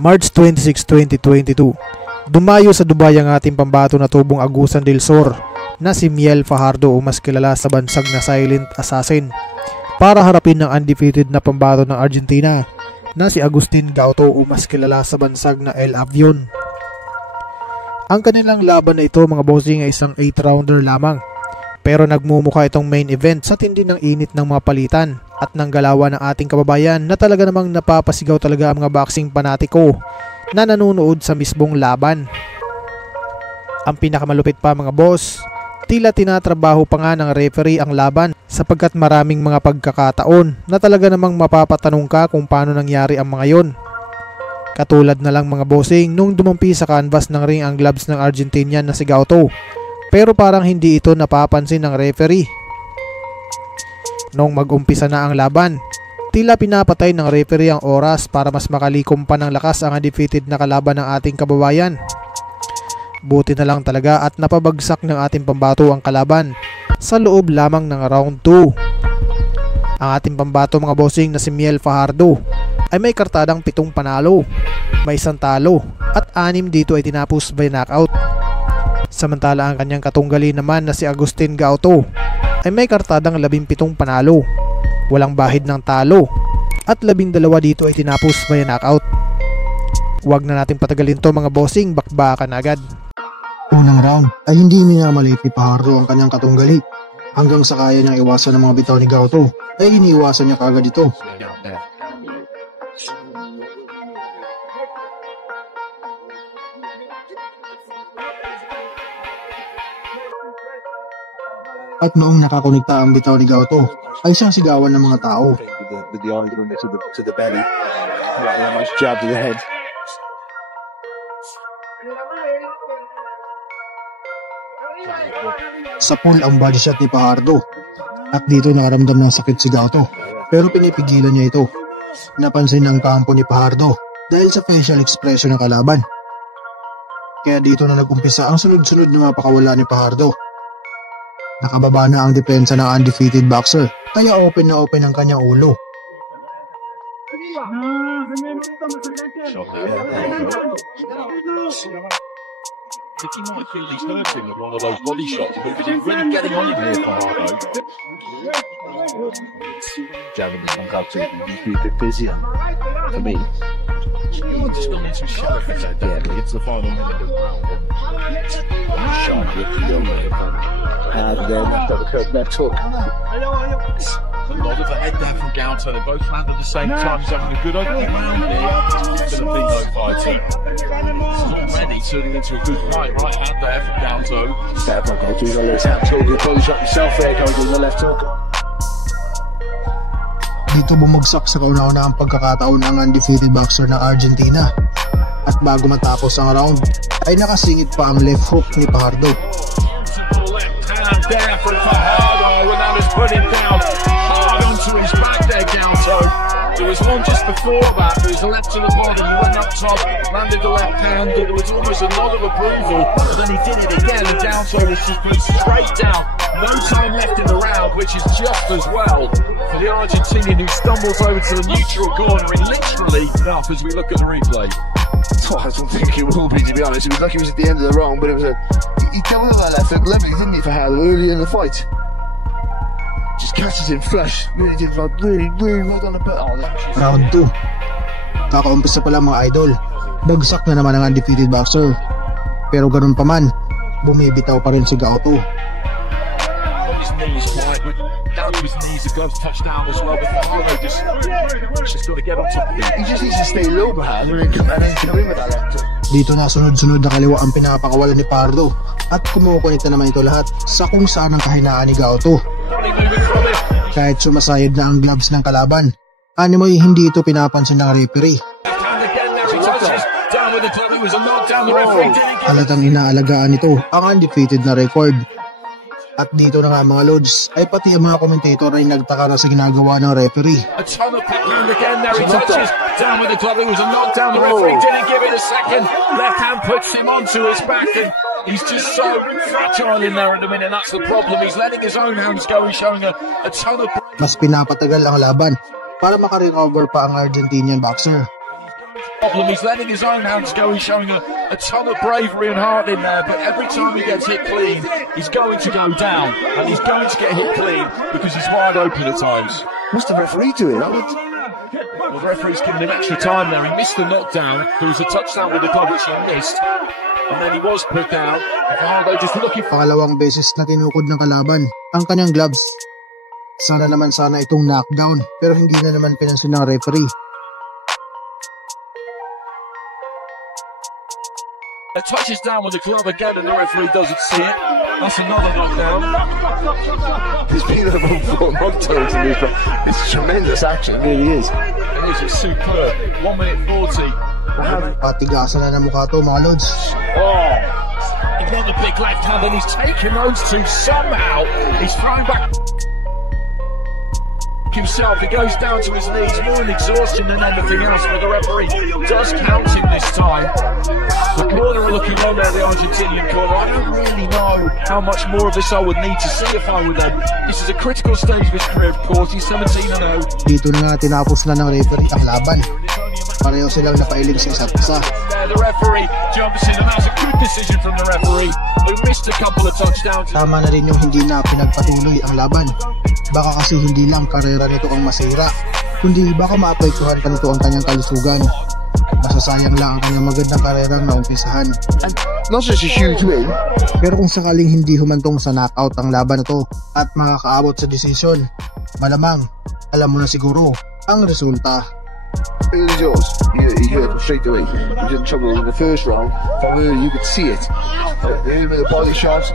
March 26, 2022. Dumayo sa Dubai ang ating pambato na tubong Agusan del Sur na si Miel Fajardo o mas kilala sa bansag na Silent Assassin para harapin ng undefeated na pambato ng Argentina na si Agustin Gauto o mas kilala sa bansag na El Avion. Ang kanilang laban na ito mga bossing ay isang 8-rounder lamang, pero nagmumukha itong main event sa tindi ng init ng mga palitan at ng galawan ng ating kababayan na talaga namang napapasigaw talaga ang mga boxing panatiko na nanonood sa mismong laban. Ang pinakamalupit pa mga boss, tila tinatrabaho pa nga ng referee ang laban sapagkat maraming mga pagkakataon na talaga namang mapapatanong ka kung paano nangyari ang mga yon. Katulad na lang mga bossing nung dumampi sa canvas ng ring ang gloves ng Argentinian na si Gauto, pero parang hindi ito napapansin ng referee. Nung mag-umpisa na ang laban, tila pinapatay ng referee ang oras para mas makalikom pa ng lakas ang undefeated na kalaban ng ating kababayan. Buti na lang talaga at napabagsak ng ating pambato ang kalaban sa loob lamang ng round 2. Ang ating pambato mga bossing na si Miel Fajardo ay may kartadang 7 panalo, may 1 talo at 6 dito ay tinapos by knockout. Samantala ang kanyang katunggali naman na si Agustin Gauto ay may kartadang 17 panalo, walang bahid ng talo at 12 dito ay tinapos by knockout. Huwag na nating patagalin to mga bossing, bakbakan agad. Unang round ay hindi minamalit ni Fajardo ang kanyang katunggali hanggang sa kaya niyang iwasan ng mga bitaw ni Gauto ay iniiwasan niya kagad ito. At noong nakakonekta ang bitaw ni Gauto ay siyang sigawan ng mga tao. Sa pool ang body shot ni Fajardo at dito nakaramdam ng sakit si Gauto pero pinipigilan niya ito. Napansin ng kampo ni Fajardo dahil sa facial expression ng kalaban. Kaya dito na nag-umpisa ang sunod-sunod na mapakawala ni Fajardo. Nakababa na ang depensa ng undefeated boxer kaya open na open ang kanyang ulo. He might feel he's hurting with one of those body shots, but he's really getting on in here, Fajardo. Jabbing the punk up to it, he's been a bit busier for me. He's just gone into shock, definitely. It's the final minute of the round. Sharp looking and then the left hook. A lot of a head there from Gauto. They both land at the same time. He's having a good opening round here. Filipino fighter. Already turning into a good right hand there from Gauto. Step up, go through the left hand hook. You probably shot yourself there going to the left hook. Dito bumagsak sa kauna-una ang pagkakataon ng undefeated boxer ng Argentina. At bago matapos ang round, ay nakasingit pa ang left hook ni Fajardo. Left hand there from Fajardo, and that has put him down hard onto his back there, Gauto. There was one just before that, there was a left to the bottom, he went up top, landed the left hand, and there was almost a nod of approval, and then he did it again, and Gauto was just put straight down. No time left in the round, which is just as well for the Argentinian who stumbles over to the neutral corner in literally enough as we look at the replay. Oh, I don't think it will be, to be honest. It was like he was at the end of the round, but it was he came with that left hook level, didn't he, for Fajardo early in the fight? Just catches him flush. Really did really well done the oh, Round 2. Kakaumpisa pa lang mga idol. Bagsak na naman ang undefeated boxer. Pero ganun pa man, bumibitaw pa rin si Gauto. His knees wide, but down to his knees, the gloves touch down as well, but Fajardo just got to get on top of it. He just needs to stay low behind and then come in with that left hook. Dito na sunod-sunod na kaliwa ang pinapakawalan ni Fajardo at kumukulit na naman ito lahat sa kung saan ang kahinaan ni Gauto. Kahit sumasayad na ang gloves ng kalaban, animoy hindi ito pinapansin ng referee. Halatang inaalagaan nito ang undefeated na record. At dito na nga mga lods ay pati ang mga commentator ay nagtaka na sa ginagawa ng referee. A ton of background again there, he touches down with the glove, it was a knockdown, the referee didn't give it a second, left hand puts him onto his back and he's just so fragile in there at the minute, that's the problem, he's letting his own hands go, he's showing a ton of... Mas pinapatagal ang laban para makarecover pa ang Argentinian boxer. He's letting his own hands go. He's showing a ton of bravery and heart in there, but every time he gets hit clean, he's going to go down, and he's going to get hit clean because he's wide open at times. What's the referee doing? Well, the referee's giving him extra time there. He missed the knockdown. There was a touchdown with the glove which he missed, and then he was put down. Fajardo just looking for... Pangalawang beses na tinukod ng kalaban ang kanyang gloves. Sana itong knockdown, pero hindi na naman pinansin ng referee. It touches down with the glove again and the referee doesn't see it. That's another knockdown. There's been a knockdowns in this, but it's tremendous action, it really is. It is, it's superb. 1 minute 40. Patigasan na ng mukha to, mga lods. Oh, another big left hand, and he's taken those two somehow. He's thrown back himself. He goes down to his knees, more in exhaustion than anything else, but the referee does count him this time. The corner are looking on there, the Argentinian corner. I don't really know how much more of this I would need to see if I were them. This is a critical stage of his career, of course. He's 17-0. Dito na tinapos na ng referee ang laban. Pareho silang napailing sa isa't isa. The referee jumps in, and that's a good decision from the referee, who missed a couple of touchdowns. Tama na rin yung hindi na pinagpatuloy ang laban. Baka kasi hindi lang karera nito ang masira, kundi baka maapektuhan pa nito ang kanyang kalusugan. Masasayang lang ang kanyang magandang karera na umpisahan. And not just a huge win, pero kung sakaling hindi humantong sa knockout ang laban na to at makakaabot sa decision, malamang alam mo na siguro ang resulta. it was yours. You heard him straight away. He was in trouble in the first round. From there, you could see it. With the body shots.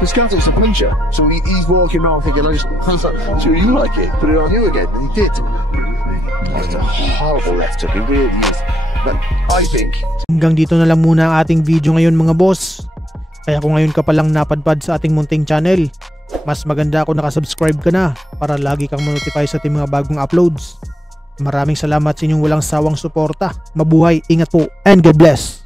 Piscato's a puncher, so he's walking around thinking, so you like it, put it on you again, and he did. It's a horrible left hook, it really is. But I think... Hanggang dito na lang muna ang ating video ngayon mga boss. Kaya kung ngayon ka palang napadpad sa ating munting channel, mas maganda kung nakasubscribe ka na para lagi kang ma-notify sa ating mga bagong uploads. Maraming salamat sa inyong walang sawang suporta. Mabuhay, ingat po, and God bless!